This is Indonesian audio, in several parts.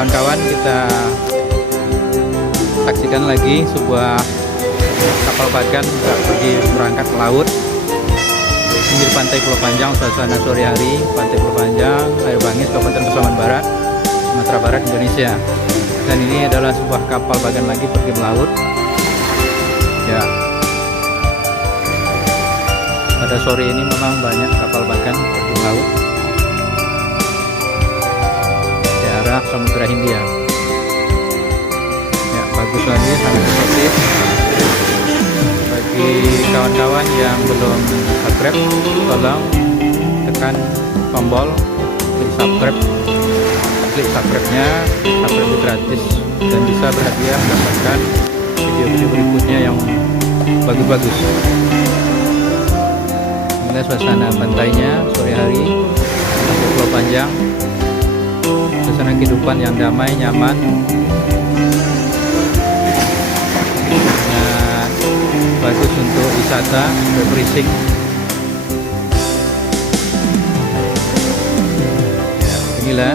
kawan-kawan, kita saksikan lagi sebuah kapal bagan pergi berangkat ke laut. Pinggir pantai Pulau Panjang, suasana sore hari, pantai Pulau Panjang, Air Bangis, Kabupaten Pasaman Barat, Sumatera Barat, Indonesia. Dan ini adalah sebuah kapal bagan lagi pergi melaut. Ya, pada sore ini memang banyak kapal bagan pergi melaut ke arah Samudra Hindia. Ya, bagus lagi, sangat positif. Bagi kawan-kawan yang belum subscribe, tolong tekan tombol klik subscribe. Klik subscribe-nya, subscribe itu gratis dan bisa berhadiah mendapatkan video-video berikutnya yang bagus-bagus. Inilah suasana pantainya sore hari di Pulau Panjang. Suasana kehidupan yang damai, nyaman, dan bagus untuk wisata, refreshing. Ya, inilah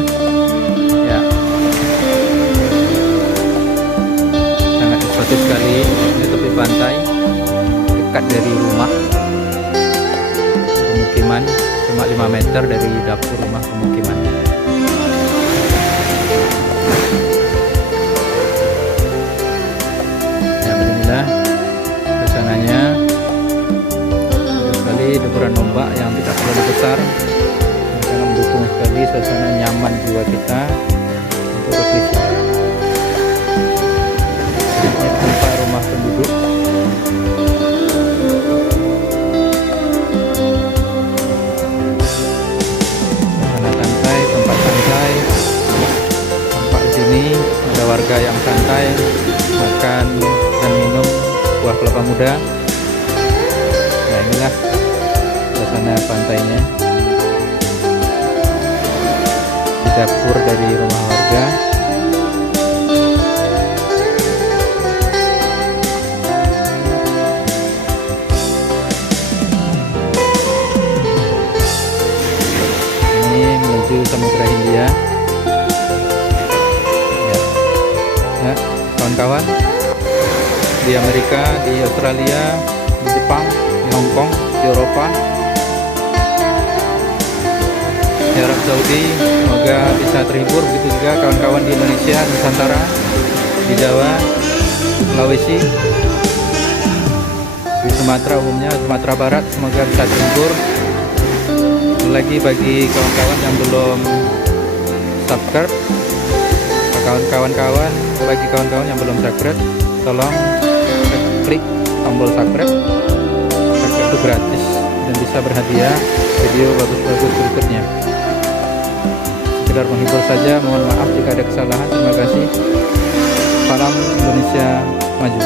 ya, sangat eksotis sekali. Ini tepi pantai dekat dari rumah pemukiman, cuma 5 meter dari dapur rumah pemukiman. Ya, beginilah suasananya. Bagus sekali, deburan ombak yang tidak terlalu besar, sangat mendukung sekali suasana nyaman jiwa kita untuk refreshing. Ini tempat rumah penduduk. Suasana santai, tempat santai. Tampak di sini ada warga yang santai makan dan minum buah kelapa muda. Nah, inilah suasana pantainya. Di dapur dari rumah warga. Ini menuju Samudra Hindia. Ya, kawan-kawan, di Amerika, di Australia, di Jepang, di Hong Kong, di Eropa, di Arab Saudi, semoga bisa terhibur. Begitu juga kawan-kawan di Indonesia, Nusantara, di Jawa, di Sulawesi, di Sumatera umumnya, Sumatera Barat, semoga bisa terhibur. Lagi bagi kawan-kawan yang belum subscribe, bagi kawan-kawan yang belum subscribe, tolong klik tombol subscribe. Subscribe itu gratis dan bisa berhadiah video bagus-bagus berikutnya. Sekedar menghibur saja, mohon maaf jika ada kesalahan. Terima kasih. Salam Indonesia Maju.